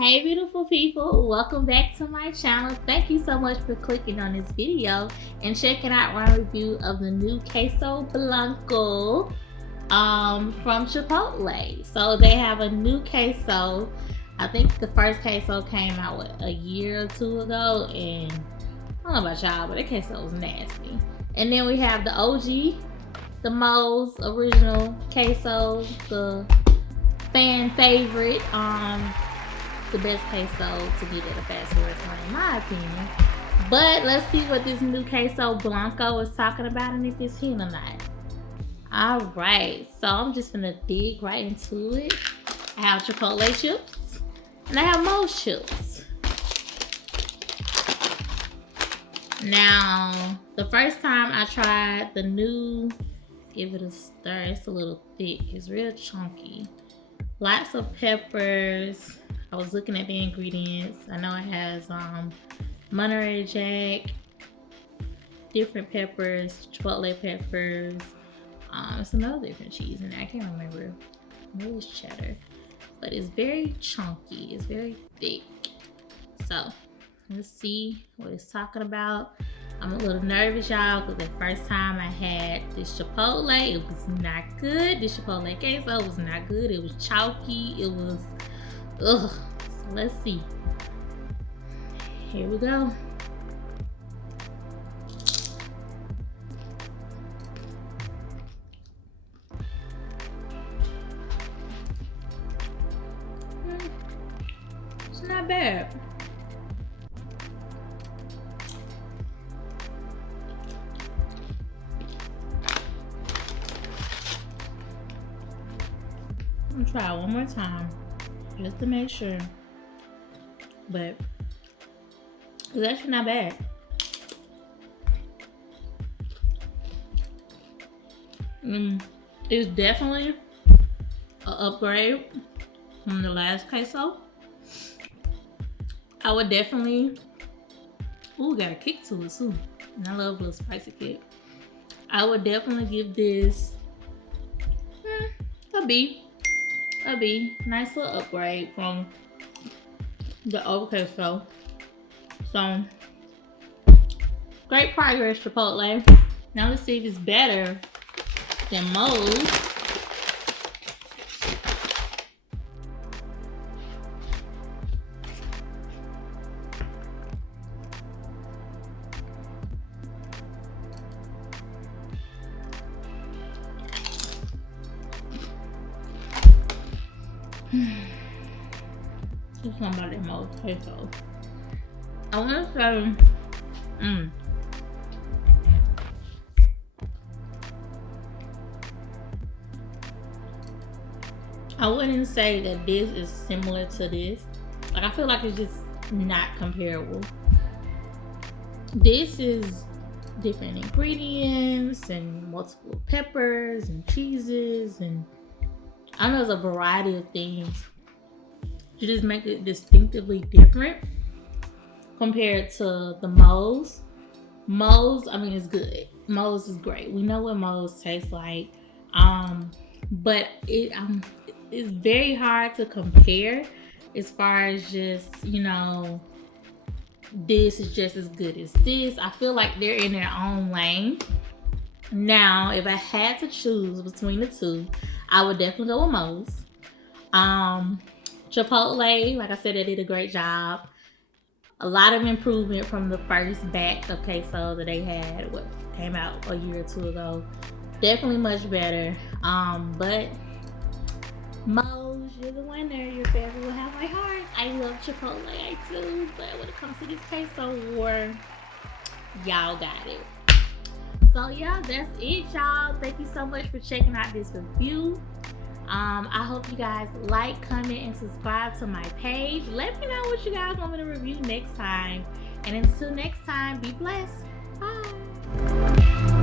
Hey beautiful people, welcome back to my channel. Thank you so much for clicking on this video and checking out my review of the new Queso Blanco from Chipotle. So they have a new queso. I think the first queso came out a year or two ago, and I don't know about y'all, but the queso was nasty. And then we have the OG, the Moes original queso, the fan favorite, the best queso to get at a fast food restaurant in my opinion. But let's see what this new Queso Blanco is talking about and if it's hitting or not. Alright, so I'm just gonna dig right into it. I have Chipotle chips and I have Moes chips. Now, the first time I tried the new, give it a stir, it's a little thick, it's real chunky. Lots of peppers. I was looking at the ingredients. I know it has Monterey Jack, different peppers, Chipotle peppers, some other different cheese in there. I can't remember. Maybe it's cheddar. But it's very chunky. It's very thick. So let's see what it's talking about. I'm a little nervous, y'all, because the first time I had this Chipotle, it was not good. This Chipotle queso was not good. It was chalky. It was, ugh. So let's see. Here we go. It's not bad. I'm gonna try it one more time just to make sure, but it's actually not bad. It's definitely an upgrade from the last queso. I would definitely, ooh, got a kick to it too, and I love a little spicy kick. I would definitely give this a B. A B. Nice little upgrade from the old queso. So, great progress, Chipotle. Now let's see if it's better than Moes. It's not about that Moes queso. I want to say, I wouldn't say that this is similar to this. Like, I feel like it's just not comparable. This is different ingredients and multiple peppers and cheeses, and I know there's a variety of things to just make it distinctively different compared to the Moes. Moes, I mean, it's good. Moes is great. We know what Moes tastes like, but it's very hard to compare as far as just, you know, this is just as good as this. I feel like they're in their own lane. Now, if I had to choose between the two, I would definitely go with Moes. Chipotle, like I said, they did a great job. A lot of improvement from the first batch of queso that they had, what came out a year or two ago. Definitely much better. But Moes, you're the winner. Your family will have my heart. I love Chipotle, I do. But when it comes to this queso war, y'all got it. So yeah, that's it, y'all. Thank you so much for checking out this review. I hope you guys like, comment, and subscribe to my page. Let me know what you guys want me to review next time. And until next time, be blessed. Bye.